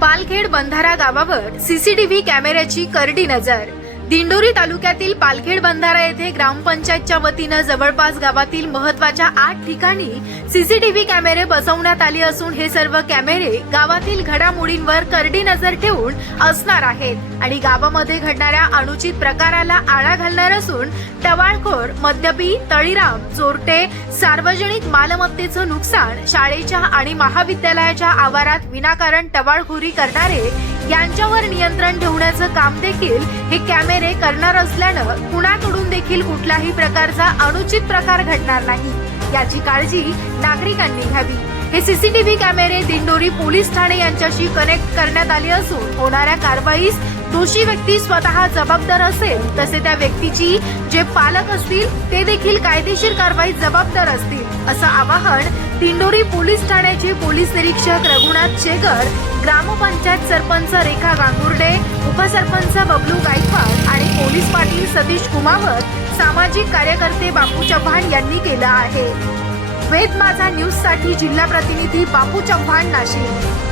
पालखेड बंधारा गावावर सीसीटीव्ही कॅमेऱ्याची करडी नजर. दिंडोरी तालुक्यातील पालखेड बंधारा येथे ग्रामपंचायतच्या वतीनं जवळपास गावातील महत्त्वाच्या आठ ठिकाणी सीसीटीव्ही कॅमेरे बसवण्यात आले असून हे सर्व कॅमेरे गावातील घडामोडींवर करडी नजर ठेवून असणार आहेत. आणि गावामध्ये घडणाऱ्या अनुचित प्रकाराला आळा घालणार असून टवाळखोर मद्यपी तळीराम चोरटे सार्वजनिक मालमत्तेचं नुकसान शाळेच्या आणि महाविद्यालयाच्या आवारात विनाकारण टवाळखोरी करणारे यांच्यावर नियंत्रण ठेवण्याचं काम देखील हे कॅमेरे करणार असल्यानं कुणाकडून देखील कुठलाही प्रकारचा अनुचित प्रकार घडणार नाही. याची काळजी नागरिकांनी घ्यावी. हे सीसीटीव्ही कॅमेरे दिंडोरी पोलीस ठाणे यांच्याशी कनेक्ट करण्यात आले असून होणाऱ्या कारवाईस दोषी व्यक्ती स्वतः जबाबदार असेल तसे त्या व्यक्तीची जे पालक असतील ते देखील कायदेशीर कारवाईत जबाबदार असतील असं आवाहन दिंडोरी पोलीस ठाण्याचे पोलीस निरीक्षक रघुनाथ शेगर ग्रामपंचायत सरपंच रेखा गांगुर्डे उपसरपंच बबलू गायकवाड आणि पोलीस पाटील सतीश कुमावत सामाजिक कार्यकर्ते बापू चव्हाण यांनी केलं आहे. वेद माझा न्यूजसाठी जिल्हा प्रतिनिधी बापू चव्हाण नाशिक.